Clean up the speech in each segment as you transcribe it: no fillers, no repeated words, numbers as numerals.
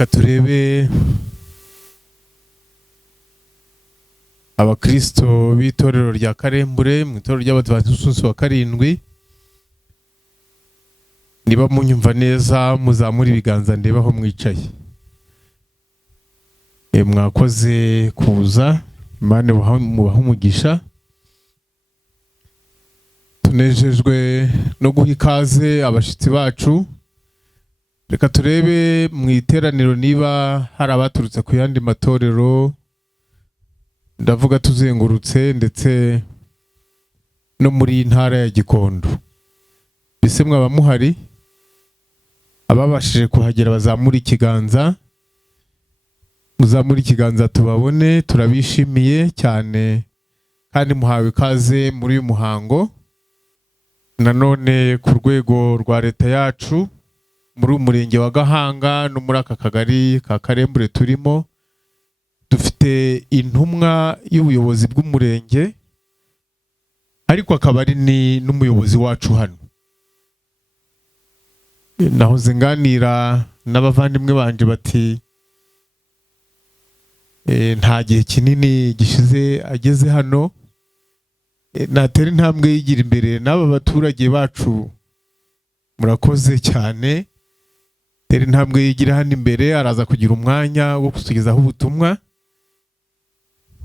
reka turebe abakristo b'itorero rya Karembure mu itorero ry'Abadiventisti wa karindwi. Niba munyumva neza muzamura ibiganza ndeba aho mwicaye. Mwakoze kuza, Imana mubahe umugisha. Tunejejwe no guha ikaze abashitsi bacu. Reka turebe mu iteraniro niba hari abaturutse ku yandi matorero, ndavuga tuzengurutse ndetse no muri ntara ya Gikondo. Bise mwaba muhari? Ababashije kuhagera bazamura ikiganza. Muzamura ikiganza tubabone, turabishimiye cyane kandi muhawe ikaze muri uyu muhango. Nanone ku rwego rwa leta yacu muri umurenge wa Gahanga no muri aka kagari ka Karembure turimo, dufite intumwa y'ubuyobozi bw'umurenge ariko akaba ari n'umuyobozi wacu hano. Nahoze nganira n'abavandimwe banje bati nta gihe kinini gishize ageze hano, natera intambwe yigira imbere. N'aba baturage bacu murakoze cyane, tera intambwe yigira hano imbere, araza kugira umwanya wo kutugezaho ubutumwa.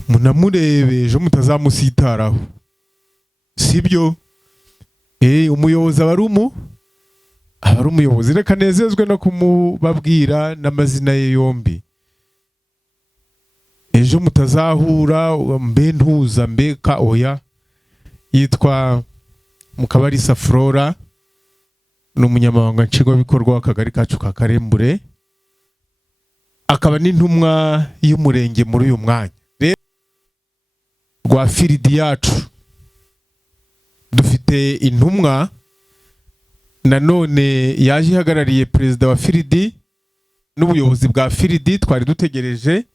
Munamurebe ejo mutazamusitaraho, sibyo? Umuyobozi aba ari umuyobozi. Reka nezezwe no kumubabwira n'amazina ye yombi. Ejo mutazahura mbe ntuza mbeka oya. Yitwa Mukabarisa Flora, n'umunyamabanga nshingwabikorwa w'akagari kacu ka Karembure, akaba n'intumwa y'umurenge muri uyu mwanya. Rwa firidi yacu dufite intumwa nanone yaje ihagarariye perezida wa firidi n'ubuyobozi bwa firidi. Twari dutegereje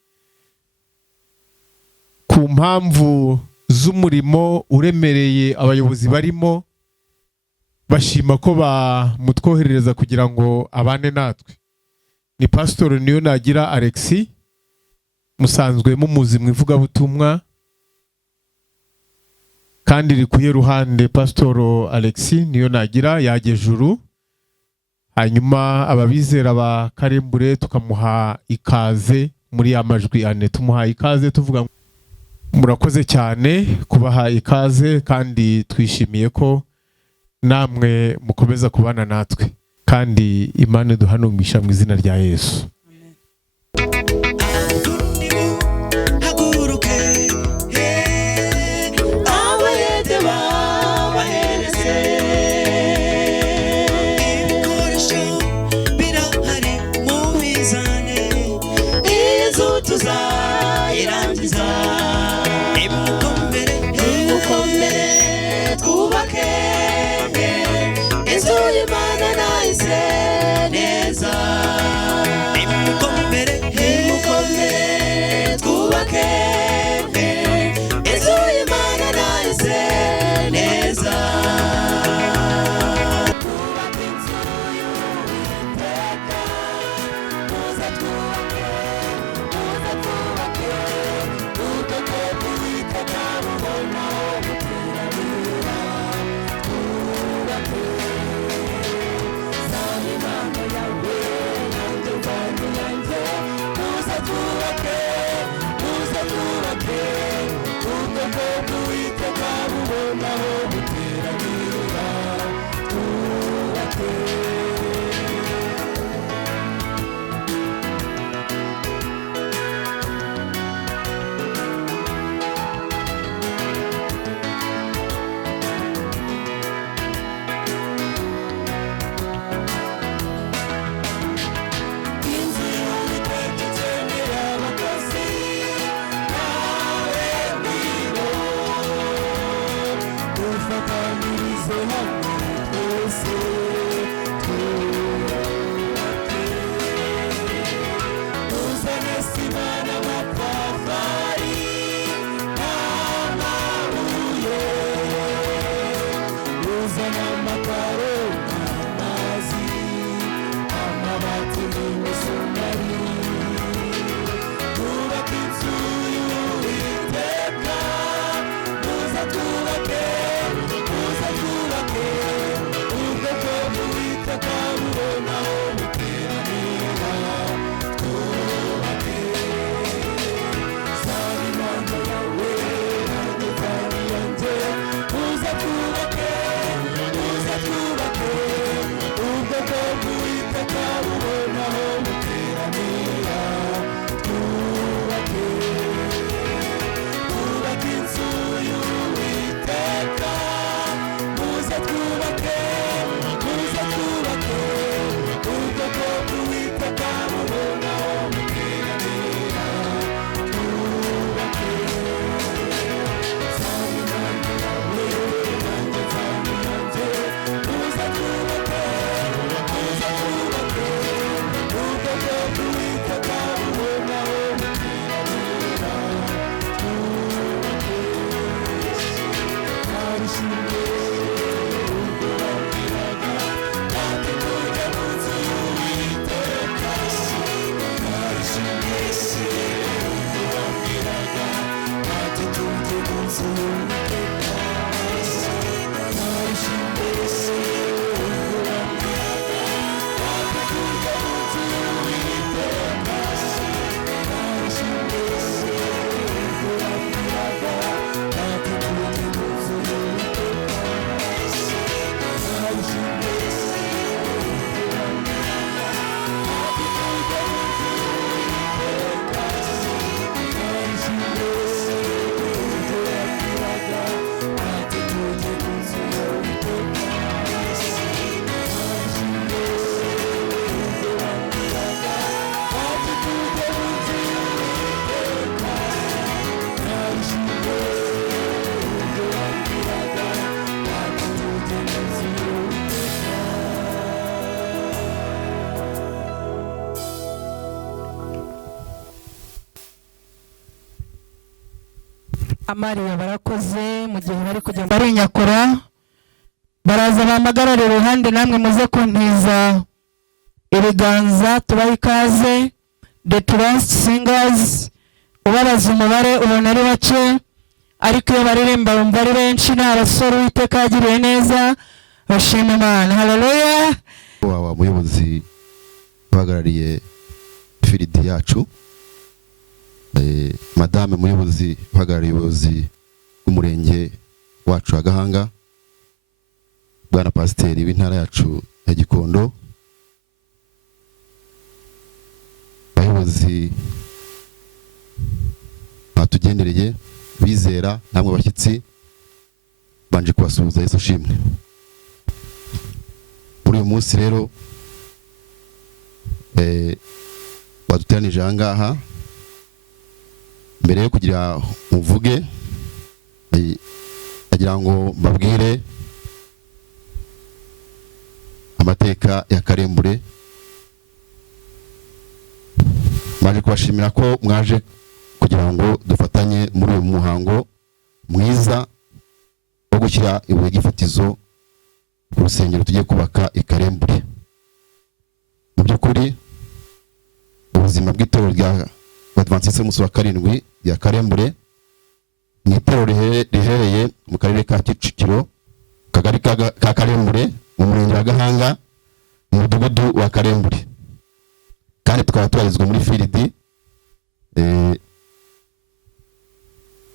ku mpamvu z'umurimo uremereye abayobozi barimo, bashima ko bamutwoherereza kugira ngo abane natwe. Ni Pastor Niyonagira Alexis, musanzwe mumuzi mu ivugabutumwa kandi rikuye ruhande. Pastor Alexis Niyonagira yagejuru, hanyuma ababizera ba Karembure tukamuha ikaze muri amajwi ane. Tumuha ikaze tuvuga murakoze cyane kubaha ikaze, kandi twishimiye ko namwe mukomeza kubana natwe, kandi Imana duhanumisha mu izina rya Yesu. amariya barakoze mu gihe bari kujya bari nyakora baraza bamagarara iruhande namwe muze kuntiza ibiganza tubaha ikaze. The Trust Singers ubabaza umubare ubona ari bake ariko iyo baririmba bumva ari benshi. Ni abasore Uwiteka yagiriye neza bashima Imana. Haleluya. Wa muyobozi uhagarariye firidi yacu, madame muyobozi uhagarariye ubuyobozi bw'umurenge wacu wa Gahanga, bwana pasiteri w'intara yacu ya Gikondo, abayobozi batugendereye, bizera namwe bashyitsi, banje kubasuhuza. Yesu ashimwe. Muri uyu munsi rero waduteranije aha ngaha, mbere yo kugira muvuge agira ngo mbabwire amateka ya Karembure. Maje kubashimira ko mwaje kugira ngo dufatanye muri uyu muhango mwiza wo gushyira ibuye gifatizo ku rusengero tugiye kubaka i Karembure. Mu by'ukuri ubuzima bw'itorero rya Adventiste umunsi wa karindwi rya Karembure ni itorero riherereye mu karere ka Kicukiro, kagari ka Karembure, mu murenge wa Gahanga, mu mudugudu wa Karembure, kandi tukaba tubarizwa muri firidi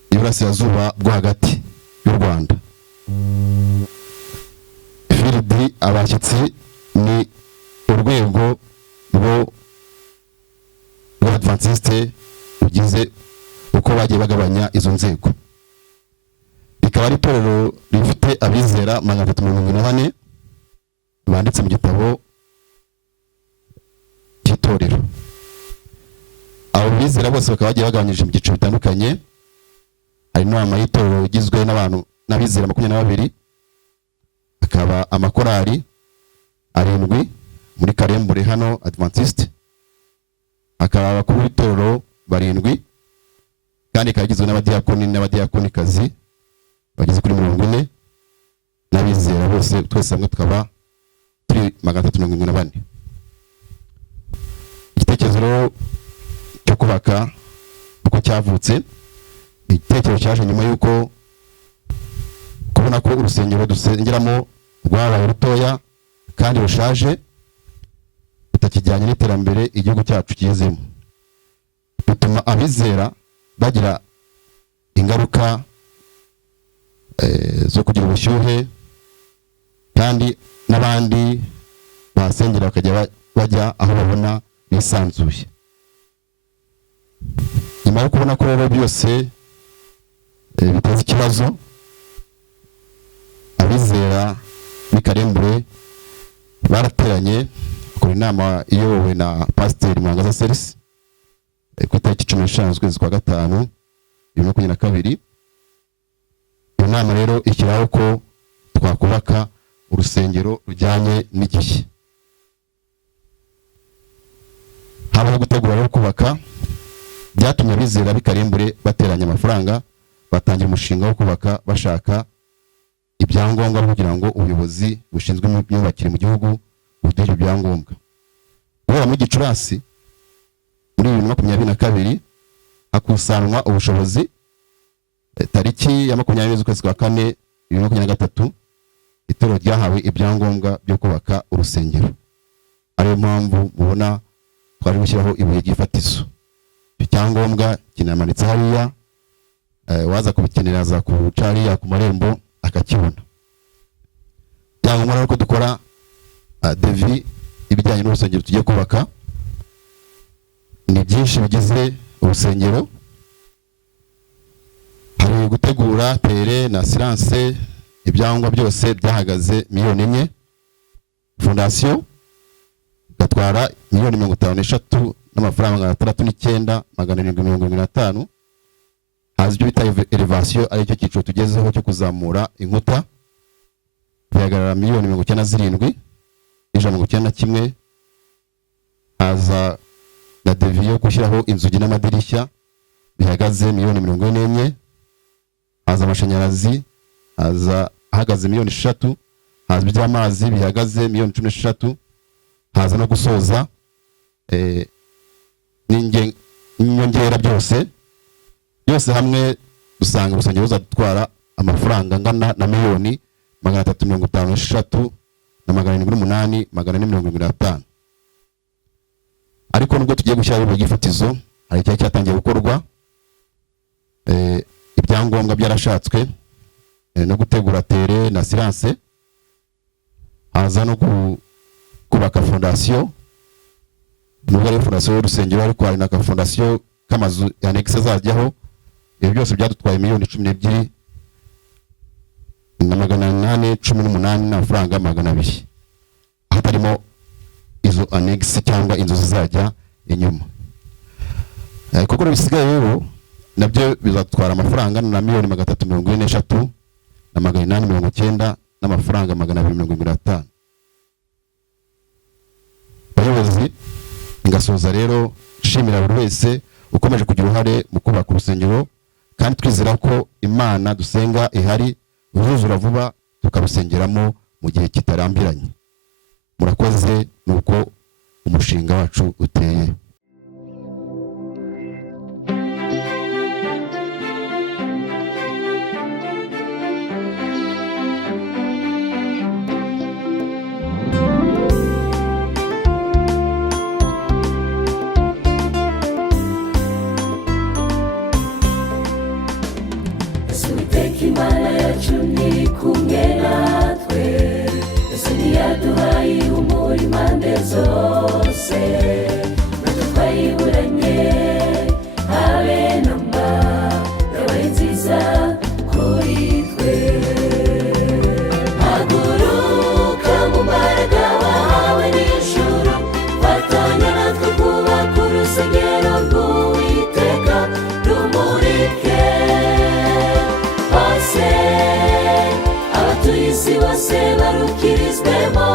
iburasirazuba bwo hagati y'u Rwanda. Firidi abashyitsi ni urwego rwo Adventiste rugize uko bagiye bagabanya izo nzego. Rikaba ari itorero rifite abizera 344 banditse mu gitabo cy'itorero. Abo bizera bose bakaba bagiye bagabanyije mu byiciro bitandukanye. Hari n'ama y'itorero igizwe n'abantu n'abizera 22, akaba amakorali 7 muri Karembure hano Adventiste, akaba abakuru b'itorero 7, kandi kagizwe n'abadiyakoni n'abadiyakonikazi bageze kuri 40, n'abizera bose twese hamwe tukaba turi 344. Igitekerezo cyo kubaka uko cyavutse, igitekerezo cyaje nyuma y'uko kubona ko urusengero dusengeramo rwabaye rutoya kandi rushaje, rutakijyanye n'iterambere igihugu cyacu kigezemo, bituma abizera bagira ingaruka zo kugira ubushyuhe, kandi n'abandi basengera bakajya bajya aho babona bisanzuye. Nyuma yo kubona ko rero byose biteza ikibazo, abizera b'i Karembure barateranye bakora inama iyobowe na Pasiteri Mwangaza Serisi ku itariki 15 z'ukwezi kwa gatanu 2022. Iyo nama rero ishyiraho ko twakubaka urusengero rujyanye n'igihe. Habaho gutegura rero kubaka, byatumye abizera b'i Karembure bateranya amafaranga, batangira umushinga wo kubaka bashaka ibyangombwa kugira ngo ubuyobozi bushinzwe imyubakire mu gihugu buduhe ibyangombwa. Guhera muri Gicurasi muri 2022 hakusanwa ubushobozi. Tariki ya 20 z'ukwezi kwa kane 2023 itorero ryahawe ibyangombwa byo kubaka urusengero. Ariyo mpamvu mubona twari gushyiraho ibuye gifatizo. Icyangombwa kinamanitse hariya, waza kubikenera za kucariya ku marembo akakibona. Byangombwa rero ko dukora devi ibijyanye n'urusengero tugiye kubaka. Ni byinshi bigize urusengero, hari gutegura tere na silence, ibyangombwa byose byahagaze $1,000,000. Fondation gatwara $53 n'amafaranga 609,775. Hazi ibyo bita elevation, ari cyo cyiciro tugezeho cyo kuzamura inkuta, bihagarara $197,191. Haza na devi yo gushyiraho inzugi n'amadirishya bihagaze $141,000. haza amashanyarazi haza ahagaze miliyoni 3, haza iby'amazi bihagaze miliyoni 13, haza no gusoza n'inyongera byose hamwe dusanga urusengero ruzatwara amafaranga angana na miliyoni 356 na 788,475. Ariko nubwo tugiye gushyira ubu gifatizo hari cyari cyatangiye gukorwa, ibyangombwa byarashatswe no gutegura tere na silence, haza no kubaka fondation. Nubwo ari fondation y'urusengero ariko hari na ka fondation k'amazu annexe azajyaho. Ibyo byose byadutwaye miliyoni 12 na 818 n'amafaranga 200, hatarimo izo annexe cyangwa inzu zizajya inyuma. Kuko bisigaye rero nabyo bizatwara amafaranga na miliyoni 343 na 890 n'amafaranga 275. Bayobozi, ngasoza rero shimira buri wese ukomeje kugira uruhare mu kubaka urusengero, kandi twizera ko Imana dusenga ihari ruzuzura vuba tukarusengeramo mu gihe kitarambiranye. Murakoze nuko umushinga wacu uteye. Imana yacu ni kumwe natwe, Yesu ntiyaduhaye ihumure impande zose, natwe twayiburanye habe namba, yabaye nziza kuri twe. Haguruka mu mbaraga wahawe n'ijuru, fatanya natwe kubaka urusengero rw'Uwiteka rumurike abatuye isi bose barukirizwemo.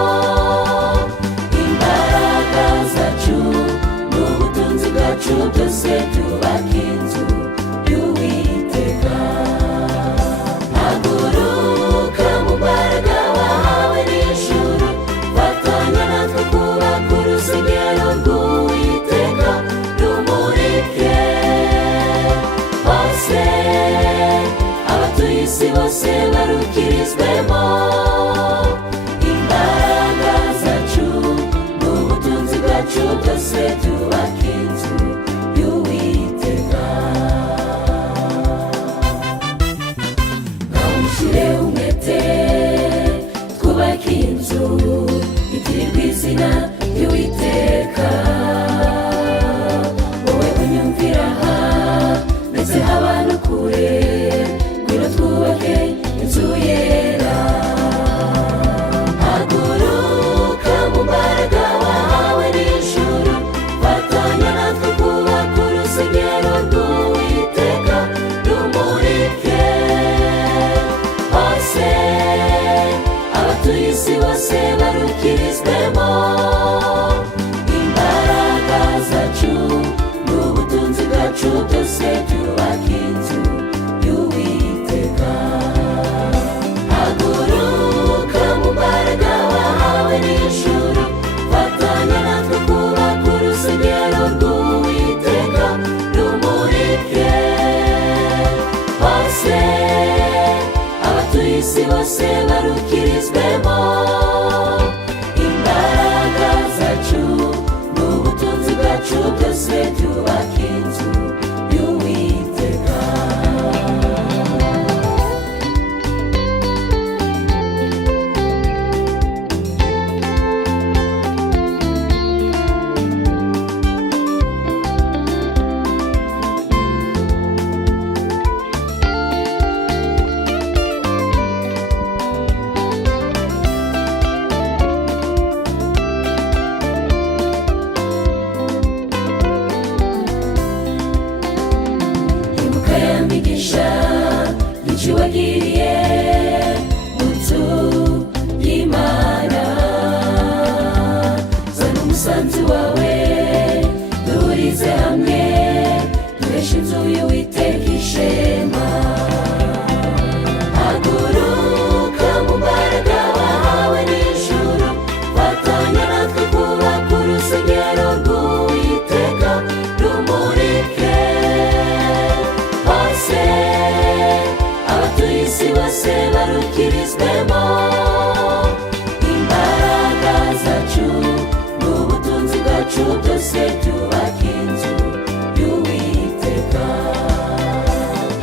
Imbaraga zacu n'ubutunzi bwacu byose tubaka inzu y'Uwiteka. Haguruka mu mbaraga wahawe n'ijuru, fatanya natwe kubaka urusengero rw'Uwiteka rumurike hose abatuye isi bose barukirizwemo. Imbaraga zacu n'ubutunzi bwacu byose tubaka inzu y'Uwiteka. Ngaho mushyire umwete twubake inzu itirirwa izina ry'Uwiteka. Wowe unyumvira aha ndetse haba no kure, twubake inzu yera. Haguruka mu mbaraga wahawe n'ijuru, fatanya natwe kubaka urusengero rw'Uwiteka rumurike hose abatuye isi bose barukirizwemo. Imbaraga zacu n'ubutunzi bwacu byose tubaka inzu y'Uwiteka. Haguruka mu mbaraga wahawe n'ijuru, fatanya natwe kubaka urusengero rw'Uwiteka rumurike hose abatuye isi bose barukirizwemo. Imbaraga zacu n'ubutunzi bwacu byose tubaka inzu y'Uwiteka. Wagiriye munzu y'Imana, zana umusanzu wawe duhurize hamwe duheshe inzu y'Uwiteka ishema. barukirizwemo imbaraga zacu n'ubutunzi bwacu byose byubaka inzu y'Uwiteka.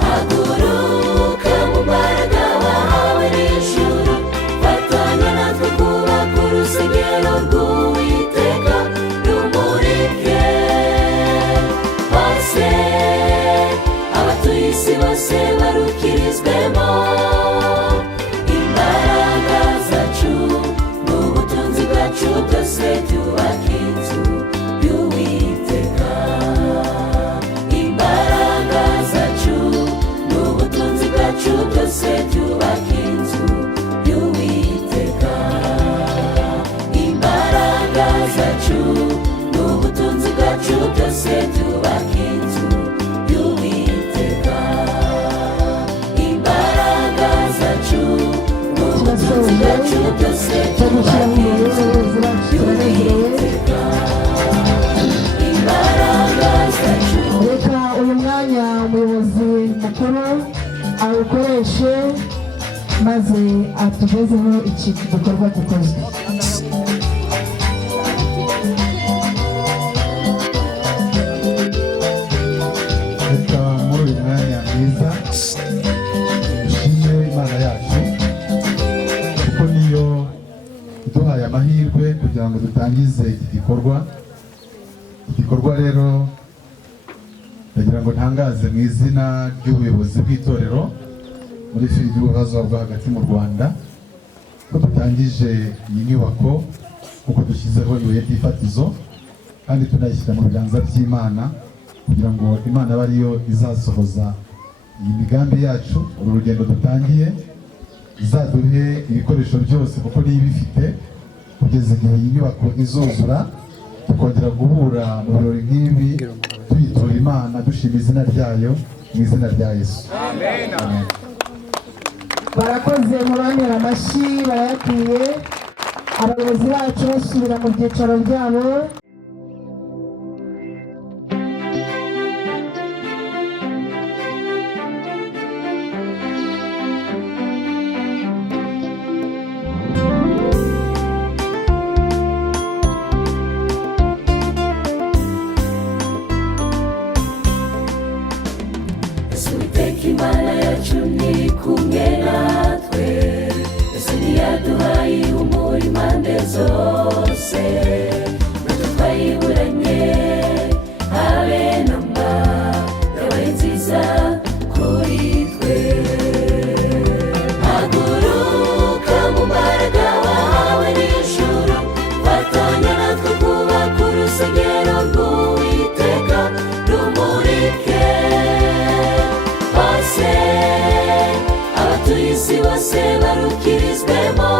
Haguruka mu mbaraga wahawe n'ijuru, fatanya natwe kubaka urusengero rw'Uwiteka, rumurike hose, abatuye isi bose barukirizwemo imbaraga zacu n'ubutunzi bwacu byose byubaka inzu y'Uwiteka. Imbaraga zacu n'ubutunzi bwacu byose byubaka inzu y'Uwiteka. Imbaraga zacu n'ubutunzi bwacu byose byubaka inzu y'Uwiteka. Imbaraga zacu n'ubutunzi bwacu byose byubaka inzu y'Uwiteka. Imbaraga zacu. reka uyu mwanya umuyobozi mukuru awukoreshe maze atugezeho iki gikorwa gikozwe. reka muri uyu mwanya mwiza dushimire imana yacu kuko niyo iduhaye amahirwe kugira ngo dutangize iki gikorwa rero ndagira ngo ntangaze mu izina ry'ubuyobozi bw'itorero muri fili y'ubuhaza bwo hagati mu Rwanda ko dutangije iyi nyubako kuko dushyizeho ibuye ry'ifatizo kandi tunayishyira mu biganza by'Imana kugira ngo Imana abe ariyo izasohoza iyi migambi yacu. Uru rugendo dutangiye izaduhe ibikoresho byose kuko niyo ibifite kugeza igihe iyi nyubako izuzura, tukongera guhura mu birori nk'ibi tuyitura Imana dushima izina ryayo mu izina rya Yesu. Amen. barakoze mubamera amashyi barayakwiye. Abayobozi bacu basubira mu byicaro byabo. Uwiteka Imana yacu ni kumwe natwe, Yesu ntiyaduhaye ihumure impande zose, natwe twayiburanye habe na mba, yabaye nziza kuri twe. Haguruka mu mbaraga wahawe n'ijuru, fatanya natwe kubaka urusengero rw'Uwiteka, rumurike hose, abatuye isi bose barukirizwemo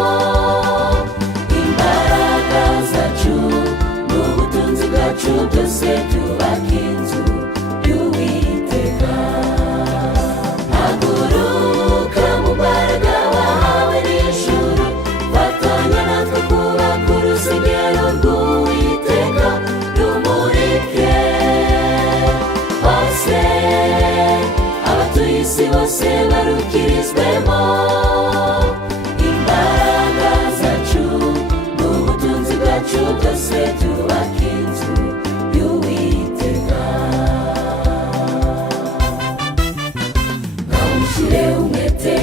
imbaraga zacu n'ubutunzi bwacu byose byubaka inzu y'Uwiteka. Haguruka mu mbaraga wahawe n'ijuru, fatanya natwe kubaka urusengero rw'Uwiteka, rumurike hose, abatuye isi bose barukirizwemo imbaraga zacu n'ubutunzi bwacu byose byubaka inzu y'Uwiteka. Ngaho mushyire umwete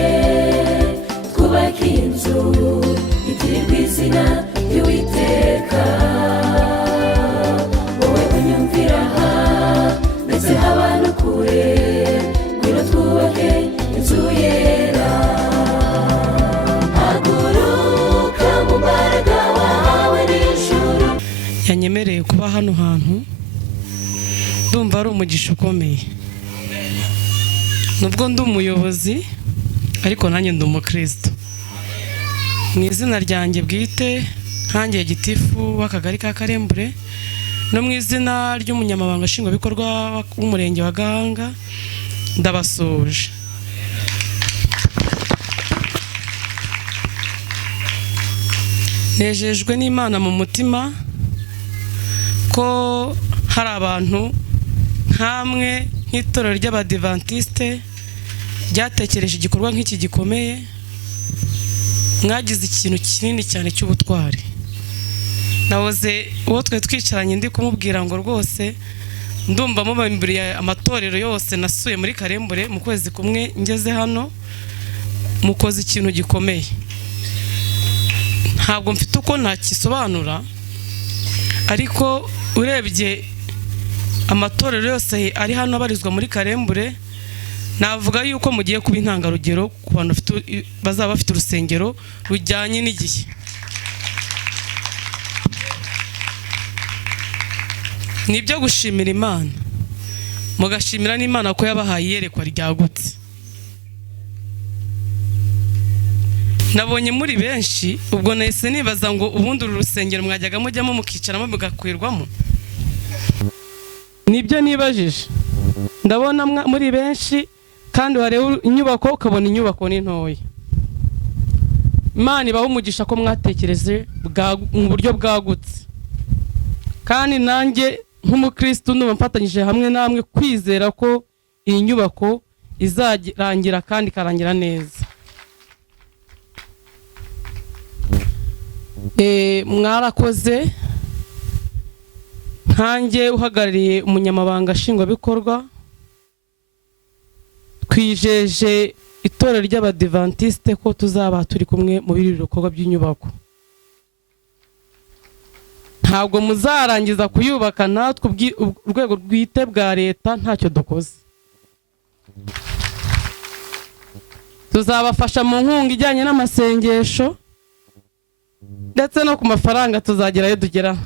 twubake inzu itirirwa izina ry'Uwiteka. Wowe unyumvira aha ndetse haba no kure, ngwino twubake inzu yera. Haguruka mu mbaraga wahawe n'ijuru. yanyemereye kuba hano hantu, ndumva ari umugisha ukomeye. Nubwo ndi umuyobozi ariko nanjye ndi umukristo. Mu izina ryanjye bwite nkanjye gitifu w'akagari ka Karembure no mu izina ry'umunyamabanga nshingwabikorwa w'umurenge wa Gahanga ndabasuje. Nejejwe n'Imana mu mutima ko hari abantu nkamwe nk'itorero ry'Abadiventiste ryatekereje igikorwa nk'iki gikomeye mwagize ikintu kinini cyane cy'ubutwari. Nawoze uwo twe twicaranye ndi kumubwira ngo rwose ndumva mubambiriye amatorero yose nasuye muri Karembure mu kwezi kumwe ngeze hano, mukoze ikintu gikomeye. Ntabwo mfite uko nakisobanura, ariko urebye amatorero yose ari hano barizwa muri Karembure, navuga yuko mugiye kuba intangarugero ku bantu bazaba bafite urusengero rujyanye n'igihe. Nibyo gushimira Imana, mugashimira n'Imana ko yabahaye iyerekwa ryagutse. Nabonye muri benshi, ubwo nahise nibaza ngo ubundi uru rusengero mwajyaga mujyamo mukicaramo mugakwirwamo. Nibyo nibajije, ndabona muri benshi kandi wareba inyubako ukabona inyubako ni ntoya. Imana ibaha umugisha ko mwatekereze mu buryo bwagutse, kandi nanjye nk'umukristo ndumva mfatanyije hamwe namwe kwizera ko iyi nyubako izarangira kandi ikarangira neza. Mwarakoze. Nkanjye uhagarariye umunyamabanga nshingwabikorwa, twijeje itorero ry'Abadiventiste ko tuzaba turi kumwe mu biri bikorwa by'inyubako. Ntabwo muzarangiza kuyubaka natwe urwego rwite bwa leta ntacyo dukoze. Tuzabafasha mu nkunga ijyanye n'amasengesho ndetse no ku mafaranga tuzagerayo tugera.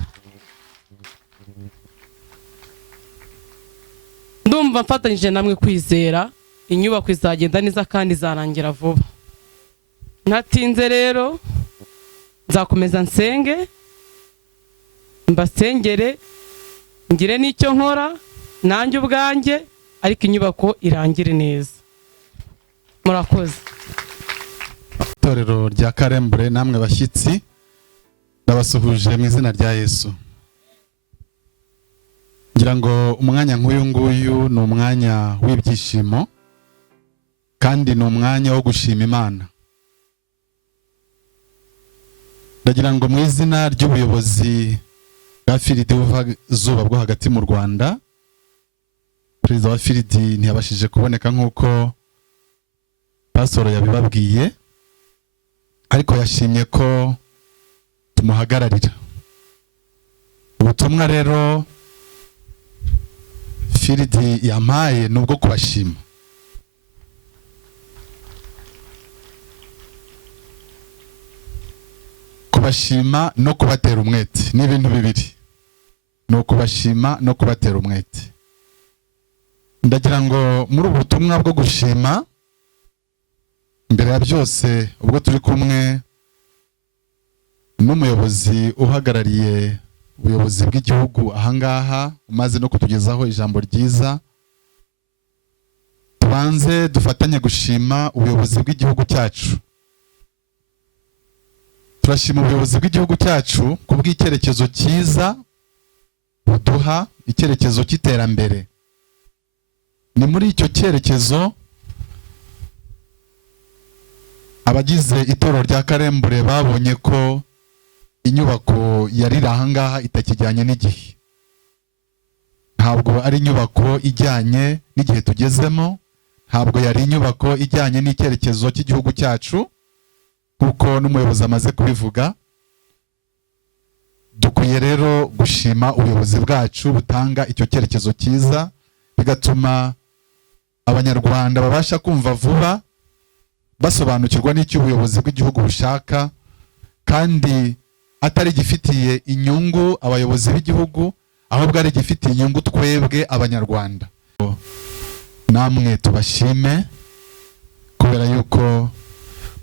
Ndumva mfatanyije namwe kwizera inyubako izagenda neza kandi izarangira vuba. Natinze rero, nzakomeza nsenge, mbasengere, ngire n'icyo nkora nanjye ubwanjye, ariko inyubako irangire neza. Murakoze. Itorero rya Karembure namwe bashyitsi, ndabasuhuje mu izina rya Yesu. Ngira ngo umwanya nk'uyu nguyu ni umwanya w'ibyishimo kandi ni umwanya wo gushima Imana. Ndagira ngo mu izina ry'ubuyobozi bwa Firidi Zuba bwo hagati mu Rwanda, Perezida wa Firidi ntiyabashije kuboneka nk'uko Pastor yabibabwiye, ariko yashimye ko tumuhagararira. Ubutumwa rero Firidi yampaye nubwo kubashima. Kubashima no kubatera umwete ni ibintu bibiri. No kubashima no kubatera umwete. Ndagira ngo muri ubu butumwa bwo gushima, mbere ya byose ubwo turi kumwe n'umuyobozi uhagarariye ubuyobozi bw'igihugu ahangaha umaze no kutugezaho ijambo ryiza, tubanze dufatanye gushima ubuyobozi bw'igihugu cyacu. Turashima ubuyobozi bw'igihugu cyacu kubw'icyerekezo cyiza buduha, icyerekezo cy'iterambere. Ni muri icyo cyerekezo abagize itorero rya Karembure babonye ko inyubako yari ahangaha itakijyanye n'igihe. Ntabwo ari inyubako ijyanye n'igihe tugezemo, ntabwo yari inyubako ijyanye n'icyerekezo cy'igihugu cyacu, kuko n'umuyobozi amaze kubivuga. Dukwiye rero gushima ubuyobozi bwacu butanga icyo cyerekezo cyiza, bigatuma abanyarwanda babasha kumva vuba, basobanukirwa n'icyo ubuyobozi bw'igihugu bushaka, kandi atari gifitiye inyungu abayobozi b'igihugu, ahubwo ari gifitiye inyungu twebwe abanyarwanda. Namwe tubashime kubera yuko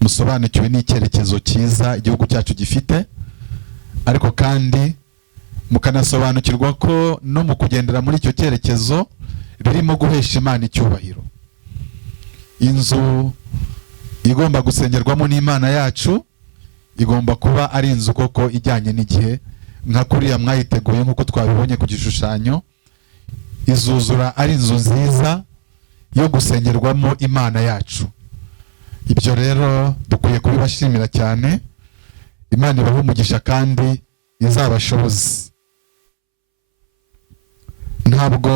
musobanukiwe n'icyerekezo cyiza igihugu cyacu gifite, ariko kandi mukanasobanukirwa ko no mu kugendera muri icyo cyerekezo birimo guhesha Imana icyubahiro. Inzu igomba gusengerwamo n'Imana yacu igomba kuba ari inzu koko ijyanye n'igihe, nka kuriya mwayiteguye nk'uko twabibonye ku gishushanyo. Izuzura ari inzu nziza yo gusengerwamo Imana yacu, ibyo rero dukwiye kubibashimira cyane. Imana ibahe umugisha kandi izabashoboze. Ntabwo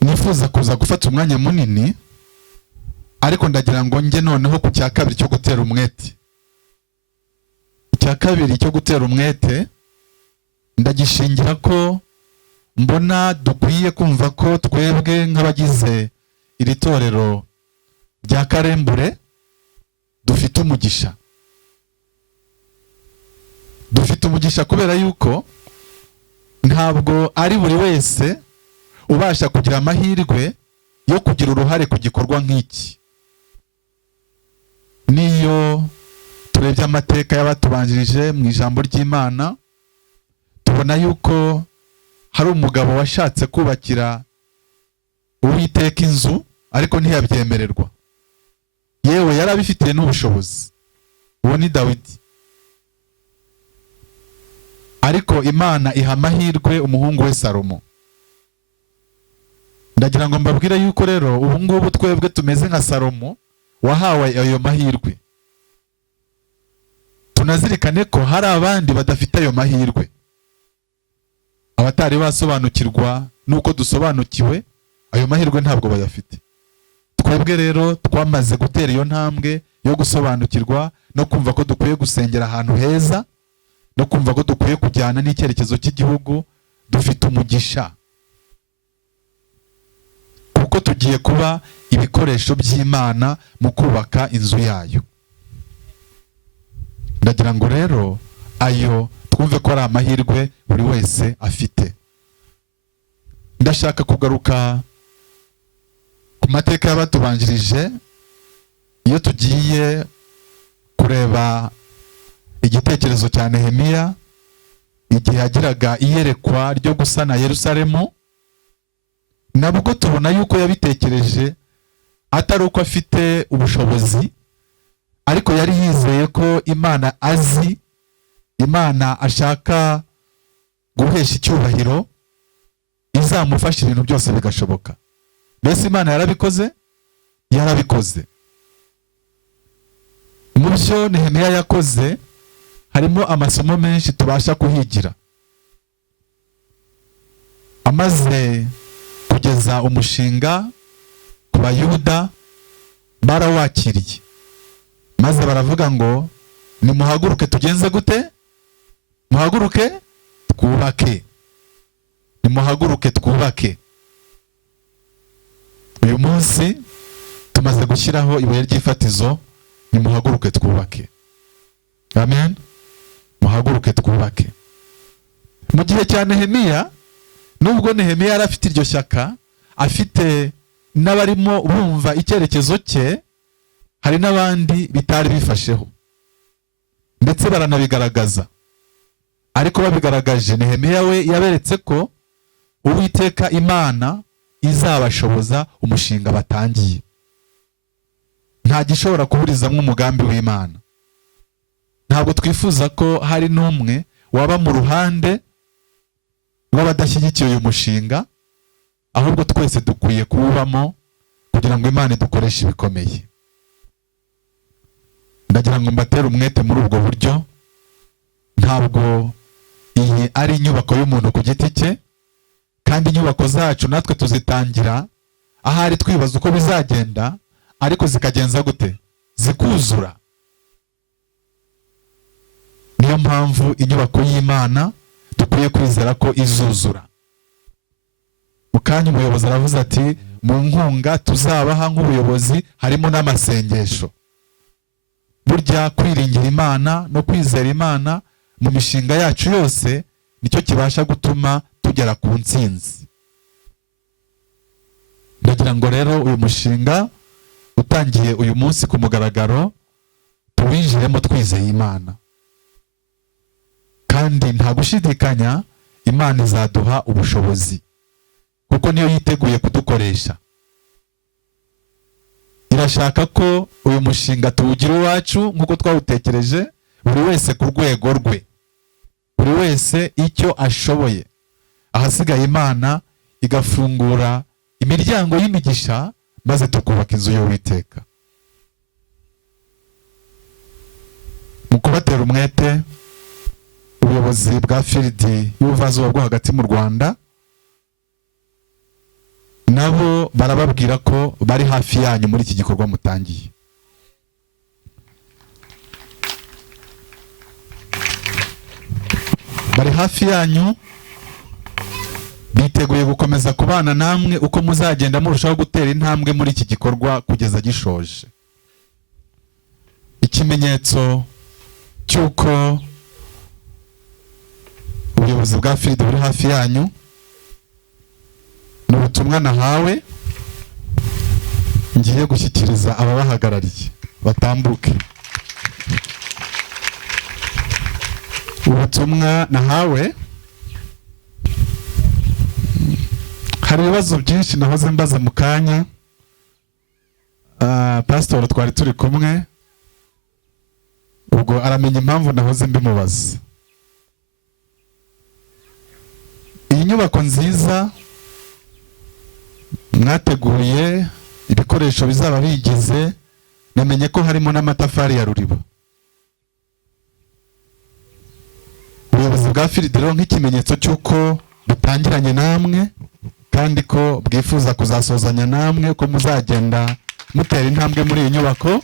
nifuza kuza gufata umwanya munini, ariko ndagira ngo njye noneho ku cya kabiri cyo gutera umwete. Icya kabiri cyo gutera umwete ndagishingira ko mbona dukwiye kumva ko twebwe nk'abagize iri torero rya Karembure dufite umugisha. Dufite umugisha kubera yuko ntabwo ari buri wese ubasha kugira amahirwe yo kugira uruhare ku gikorwa nk'iki. Niyo turebye amateka y'abatubanjirije mu ijambo ry'Imana, tubona yuko hari umugabo washatse kubakira Uwiteka inzu ariko ntiyabyemererwa. Yewe yari abifitiye n'ubushobozi. Uwo ni Dawidi. Ariko Imana iha amahirwe umuhungu we Salomo. Ndagira ngo mbabwire yuko rero ubu ngubu twebwe tumeze nka Salomo wahawe ayo mahirwe. Tunazirikane ko hari abandi badafite ayo mahirwe, abatari basobanukirwa nuko dusobanukiwe, ayo mahirwe ntabwo bayafite. Twebwe rero twamaze gutera iyo ntambwe yo gusobanukirwa no kumva ko dukwiye gusengera ahantu heza, no kumva ko dukwiye kujyana n'icyerekezo cy'igihugu. Dufite umugisha kuko tugiye kuba ibikoresho by'Imana mu kubaka inzu yayo. Ndagira ngo rero ayo twumve ko ari amahirwe buri wese afite. Ndashaka kugaruka ku mateka y'abatubanjirije. Iyo tugiye kureba igitekerezo cya Nehemiya igihe yagiraga iyerekwa ryo gusana Yerusalemu, nabwo tubona yuko yabitekereje atari uko afite ubushobozi, ariko yari yizeye ko Imana azi, Imana ashaka guhesha icyubahiro, izamufasha ibintu byose bigashoboka. Mbese Imana yarabikoze? Yarabikoze. Mu byo Nehemiya yakoze harimo amasomo menshi tubasha kuhigira. Amaze kugeza umushinga ku Bayuda, barawakiriye maze baravuga ngo nimuhaguruke tugenze gute? Muhaguruke twubake. Nimuhaguruke twubake. Uyu munsi tumaze gushyiraho ibuye ry'ifatizo, nimuhaguruke twubake. Amen. Muhaguruke twubake. Mu gihe cya Nehemiya, nubwo Nehemiya yari afite iryo shyaka, afite n'abarimo bumva icyerekezo cye, hari n'abandi bitari bifasheho ndetse baranabigaragaza. Ariko babigaragaje, Nehemiya we yaberetse ko Uwiteka Imana izabashoboza umushinga batangiye. Nta gishobora kuburizamo umugambi w'Imana. Ntabwo twifuza ko hari n'umwe waba mu ruhande rw'abadashyigikiye uyu mushinga, ahubwo twese dukwiye kuwubamo kugira ngo Imana idukoreshe ibikomeye. Ndagira ngo mbatere umwete muri ubwo buryo. Ntabwo iyi ari inyubako y'umuntu ku giti cye, kandi inyubako zacu natwe tuzitangira ahari twibaza uko bizagenda, ariko zikagenza gute? Zikuzura. Niyo mpamvu inyubako y'Imana dukwiye kwizera ko izuzura. Mu kanya umuyobozi aravuze ati mu nkunga tuzabaha nk'ubuyobozi harimo n'amasengesho. Burya kwiringira Imana no kwizera Imana mu mishinga yacu yose nicyo kibasha gutuma tugera ku ntsinzi. Ndagira ngo rero uyu mushinga utangiye uyu munsi ku mugaragaro tuwinjiremo twizeye Imana, kandi nta gushidikanya Imana izaduha ubushobozi kuko niyo yiteguye kudukoresha. Irashaka ko uyu mushinga tuwugira uwacu nk'uko twawutekereje, buri wese ku rwego rwe, buri wese icyo ashoboye. Ahasigaye Imana igafungura imiryango y'imigisha maze tukubaka inzu y'Uwiteka. Mu kubatera umwete, ubuyobozi bwa Field y'Ubuvazuba bwo hagati mu Rwanda nabo barababwira ko bari hafi yanyu muri iki gikorwa mutangiye. Bari hafi yanyu, biteguye gukomeza kubana namwe uko muzagenda murushaho gutera intambwe muri iki gikorwa kugeza gishoje. Ikimenyetso cy'uko ubuyobozi bwa Field buri hafi yanyu ni ubutumwa nahawe ngiye gushyikiriza ababahagarariye batambuke. Ubutumwa nahawe, hari ibibazo byinshi nahoze mbaza mu kanya. Pastor twari turi kumwe, ubwo aramenya impamvu nahoze mbimubaza. Iyi nyubako nziza mwateguye, ibikoresho bizaba bigize, namenye ko harimo n'amatafari ya ruriba. Ubuyobozi bwa Field rero nk'ikimenyetso cy'uko butangiranye namwe kandi ko bwifuza kuzasozanya namwe, ko muzagenda mutera intambwe muri iyi nyubako,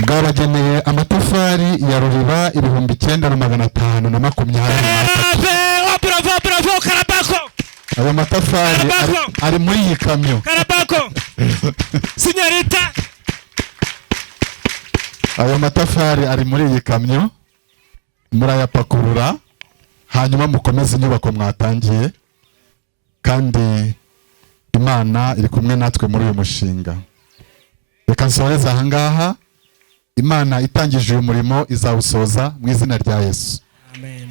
bwabageneye amatafari ya ruriba 9,523. Bravo Karabako. Ayo matafari ari muri iyi kamyo. Karabako. Signorita. Ayo matafari ari muri iyi kamyo, murayapakurura hanyuma mukomeze inyubako mwatangiye, kandi Imana iri kumwe natwe muri uyu mushinga. Reka nsoreze aha ngaha, Imana itangije uyu murimo izawusoza mu izina rya Yesu. Amen.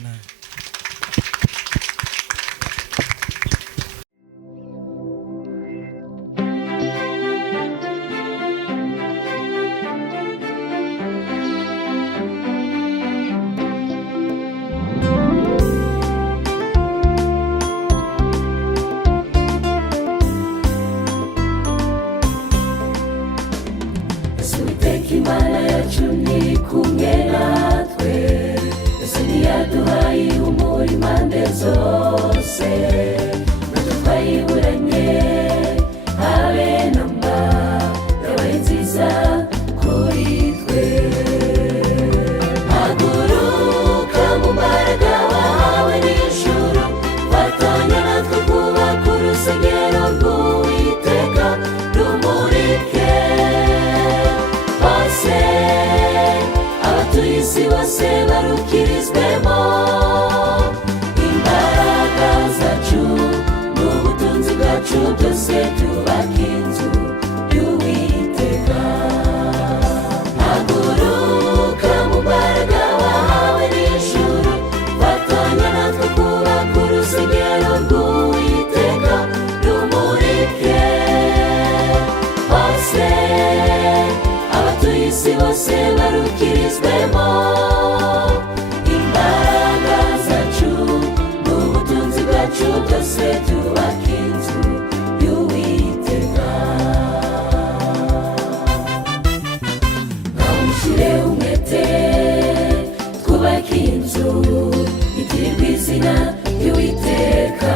Imana yacu ni kumwe natwe, ese ntiyaduhaye ihumure impande zose, natwe twayiburanye habe namba, yabaye nziza kuri twe. Haguruka mu mbaraga wahawe n'ijuru, fatanya natwe kubaka urusengero rw'Uwiteka rumurike abatuye isi bose barukirizwemo. Imbaraga zacu n'ubutunzi bwacu byose tubaka inzu y'Uwiteka. Haguruka mu mbaraga wahawe n'ijuru, fatanya natwe kubaka urusengero rw'Uwiteka rumurike hose, abatuye isi bose barukirizwemo. Imbaraga zacu n'ubutunzi bwacu byose tubaka inzu y'Uwiteka. Ngaho mushyire umwete twubake inzu itirirwa izina ry'Uwiteka.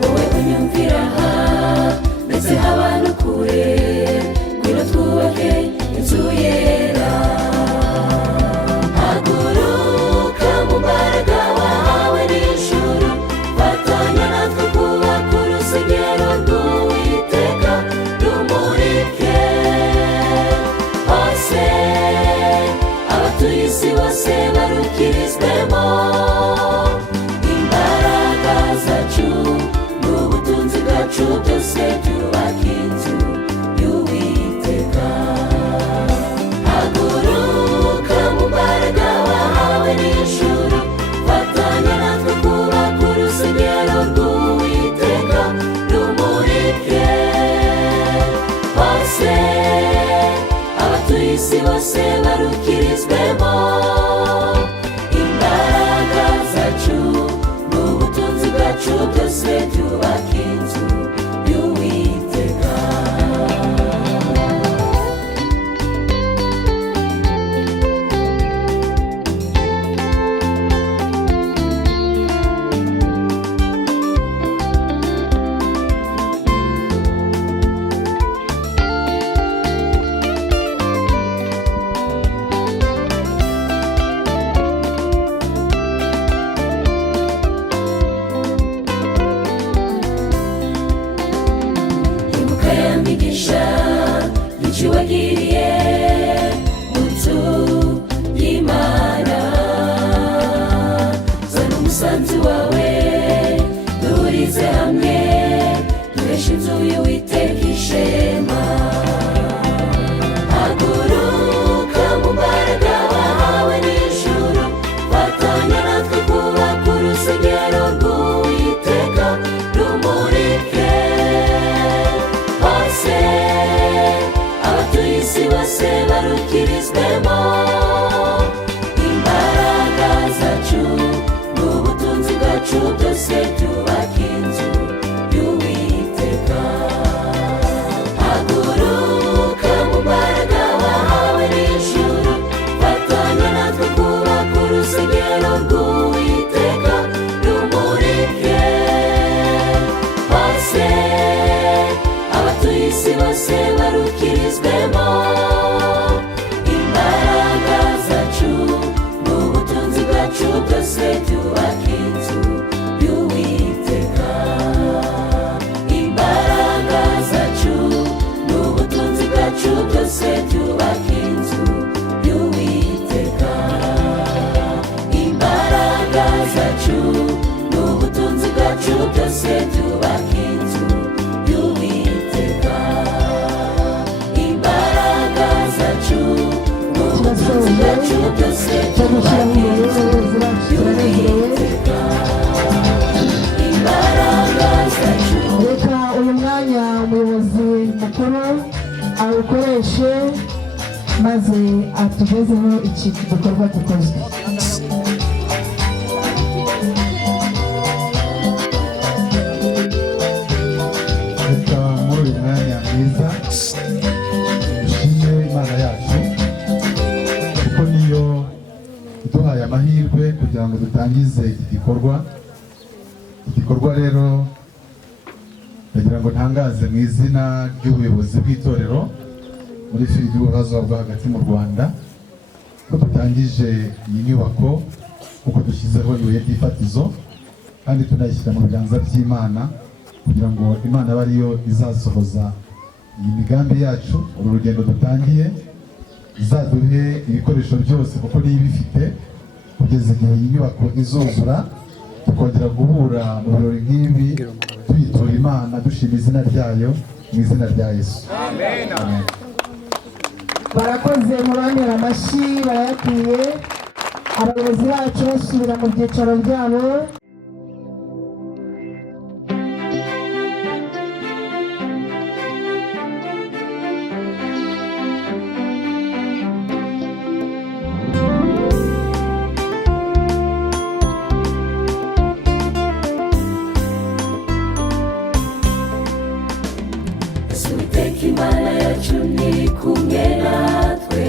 Wowe unyumvira aha ndetse haba no kure, twubake inzu yera. Haguruka mu mbaraga wahawe n'ijuru, fatanya natwe kubaka urusengero rw'Uwiteka rumurike hose, abatuye isi bose barukirizwemo. Imbaraga zacu n'ubutunzi bwacu byose tubaka inzu y'Uwiteka. Haguruka mu mbaraga wahawe n'ijuru, fatanya natwe kubaka urusengero rw'Uwiteka rumurike hose, abatuye isi bose barukirizwemo. Imbaraga zacu n'ubutunzi bwacu byose tubaka inzu bwacu byose byubaka inzu y'Uwiteka. Imbaraga zacu n'ubutunzi bwacu byose byubaka inzu y'Uwiteka. Imbaraga zacu. reka uyu mwanya umuyobozi mukuru awukoreshe maze atugezeho iki gikorwa gikozwe. reka muri uyu mwanya mwiza dushime imana yacu kuko niyo iduhaye amahirwe kugira ngo dutangize iki gikorwa. Igikorwa rero ndagira ngo ntangaze mu izina ry'ubuyobozi bw'itorero muri fili y'ubuhazo bwo hagati mu Rwanda ko dutangije iyi nyubako kuko dushyizeho ibuye ry'ifatizo kandi tunayishyira mu biganza by'Imana kugira ngo Imana abe ariyo izasohoza iyi migambi yacu. Uru rugendo dutangiye izaduhe ibikoresho byose kuko niyo ibifite kugeza igihe iyi nyubako izuzura, tukongera guhura mu birori nk'ibi tuyitura Imana dushima izina ryayo mu izina rya Yesu. Amen. barakoze mubanira amashyi barayakwiye. Abayobozi bacu basubira mu byicaro byabo. Uwiteka Imana yacu ni kumwe natwe,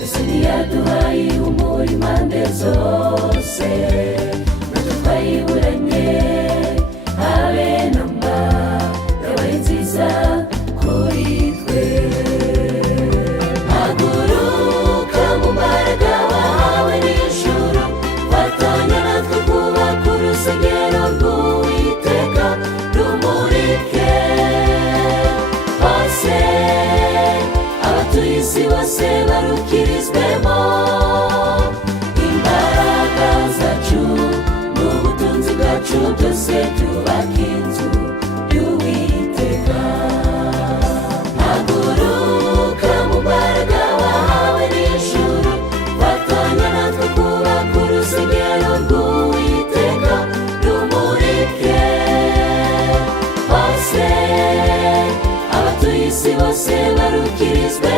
Yesu ntiyaduhaye ihumure impande zose, natwe twayiburanye habe na mba, yabaye nziza kuri twe. Haguruka mu mbaraga wahawe n'ijuru, fatanya natwe kubaka urusengero rw'Uwiteka rumurike hose, abatuye isi bose barukirizwemo. Imbaraga zacu n'ubutunzi bwacu byose byubaka inzu y'Uwiteka. Haguruka mu mbaraga wahawe n'ijuru, fatanya natwe kubaka urusengero rw'Uwiteka rumurike hose, abatuye isi bose barukirizwe